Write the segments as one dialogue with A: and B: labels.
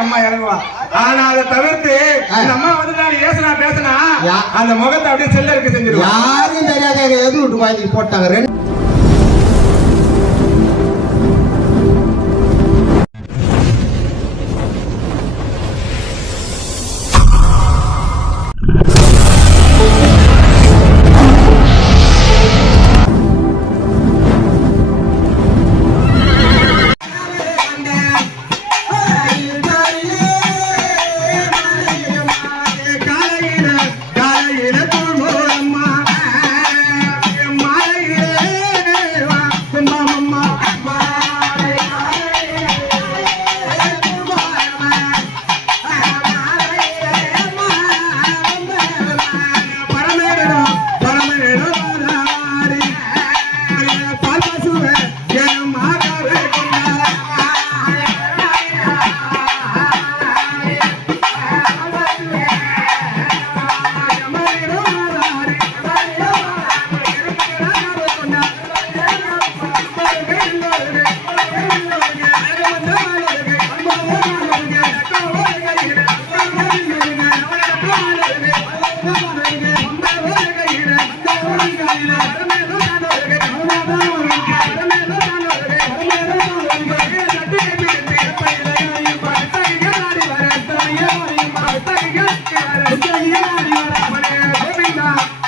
A: எங்க அம்மா இறங்குவா. ஆனா அதை தவிர்த்து இந்த அம்மா வந்து நான் ஏசுனா பேசினா அந்த முகத்தை அப்படியே செல்லருக்கு செஞ்சிருவா
B: யாரும் தெரியாத எது விட்டு வாங்கி போட்டாங்க.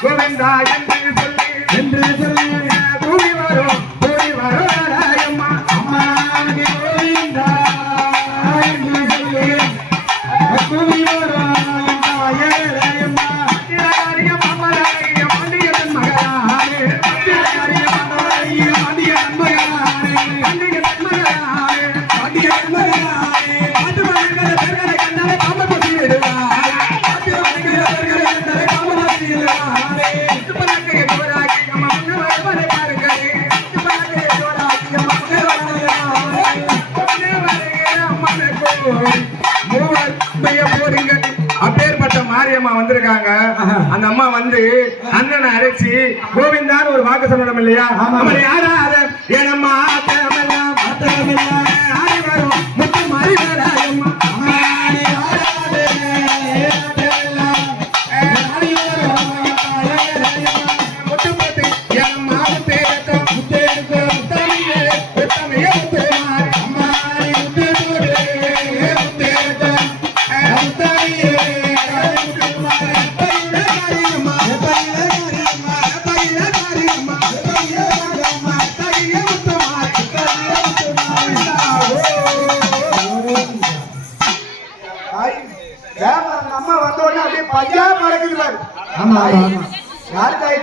A: கோவிந்தா என்று அந்த அம்மா வந்து அண்ணனை அரைச்சி கோவிந்தான்னு ஒரு வாக்கு சொல்லணும் இல்லையா? நம்ம யாரா அத? ஏனம்மா ஆத்தமெல்லாம்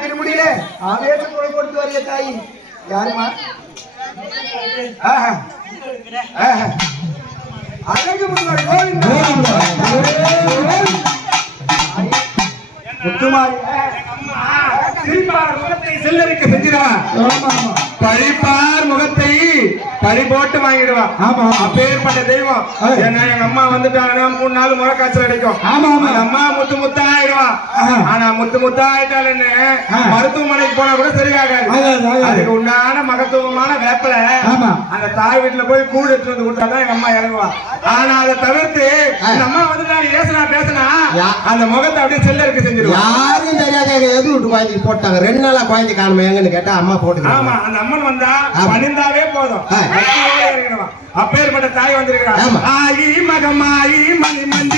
C: திருமுடியில? ஆவேச குரல் கொடுத்து வரைய தாய். யாருமா? ஆஹா. ஆஹா. அழகு முன்னாடி கோவிந்தா முத்துமாரி.
A: சிரிப்பார் முகத்தை செல்லரிக்க செஞ்சிருவா
B: ஆமா ஆமா.
A: பழிப்பார் முகத்தை பழி போட்டு வாங்கிடுவா
B: ஆமா.
A: அப்பேற்பட்ட தெய்வம். ஏன்னா எங்க அம்மா வந்துட்டாங்கன்னா மூணு நாள் முறக்காய்ச்சல் அடிக்கும்
B: ஆமா, ஆமா.
A: அந்த அம்மா முத்து முத்தா ஆயிடுவா. ஆனா முத்து முத்தா ஆயிட்டாலுன்னு. மருத்துவமனைக்கு போனா கூட சரியாகாது. அதுக்கு உண்டான மகத்துவமான வேப்பல. அந்த தாய் வீட்டுல போய் கூடு எடுத்து வந்து கொடுத்தாதான் எங்க அம்மா இறங்குவா ஆனா அதை தவிர்த்து
B: ஆ.
A: இந்த அம்மா வந்து நான் ஏசுனா பேசினா
B: யா-
A: அந்த முகத்தை அப்படியே செல்லருக்கு செஞ்சிருவா
B: யாரும் தெரியாத எது விட்டு வாங்கி போட்டாங்க ரெண்டு நாளா குழந்தை காணுமே எங்கன்னு கேட்டா அம்மா போட்டுக்கிறாங்க
A: ஆமா அந்த அம்மன் வந்தா. பணிந்தாவே போதும். அப்பேற்பட்ட தாய் வந்திருக்கிறான்
B: ஆமா.
A: ஆயி மகமாயி மணி மந்திர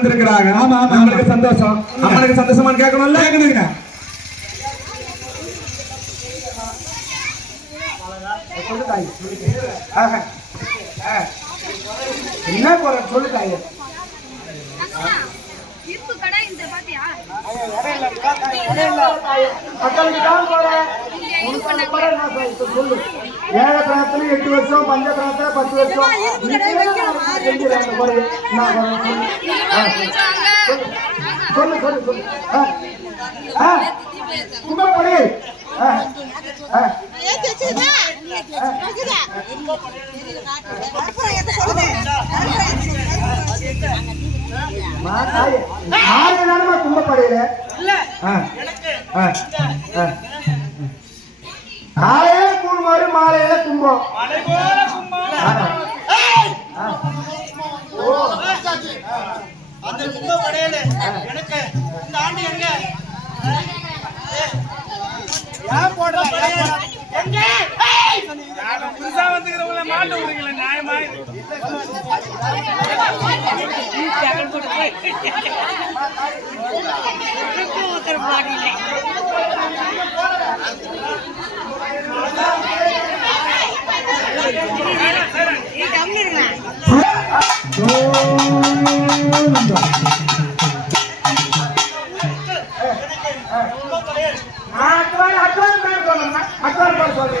A: வந்திருக்கிறாங்க
B: ஆமா, ஆமா,
A: நம்மளுக்கு சந்தோஷம் அம்மனுக்கு சந்தோஷமான்னு கேட்கணும்ல கேக்குதுங்க.
C: என்ன குறை சொல்லு தாய்
D: இருப்பு கடை இந்த பாத்தியா
C: மக்களுக்கு தான் சொல்லு ஏழை பிரார்த்தனை எட்டு வருஷம் பஞ்ச பிரார்த்தனை பத்து வருஷம். சொல்லு. சொல்லு சொல்லு. கும்பப்படி. கும்பப்படையில? ஒரு மாலையில கும்பம்
E: அந்த கும்ப படையில எனக்கு இந்த ஆண்டு எங்க யார் போடுறா எங்க
F: புதுசா வந்துக்கிறவங்கள மாட்ட விடுறீங்களா நியாயமா
C: அக்வாரி பேர் சொல்லணும்னா அக்வாரி பேர் சொல்லு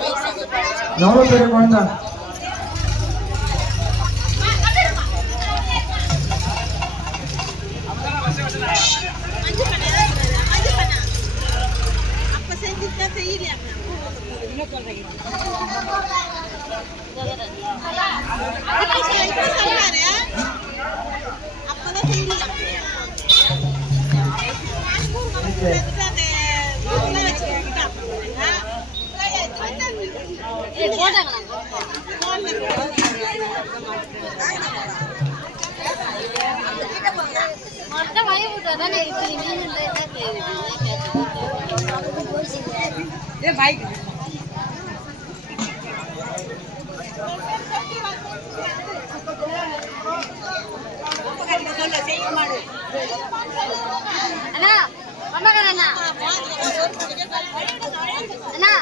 A: எவ்வளோ பெரிய குழந்தை?
G: அப்ப
D: அண்ணா அண்ணா அண்ணா அண்ணா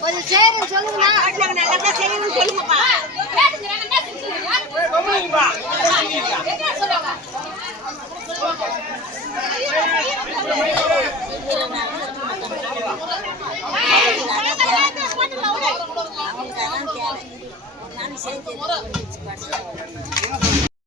D: கொஞ்சம் சொல்லுங்கண்ணா
G: நல்லா செய்யணும்னு சொல்லுங்கப்பா நான் செஞ்சேன்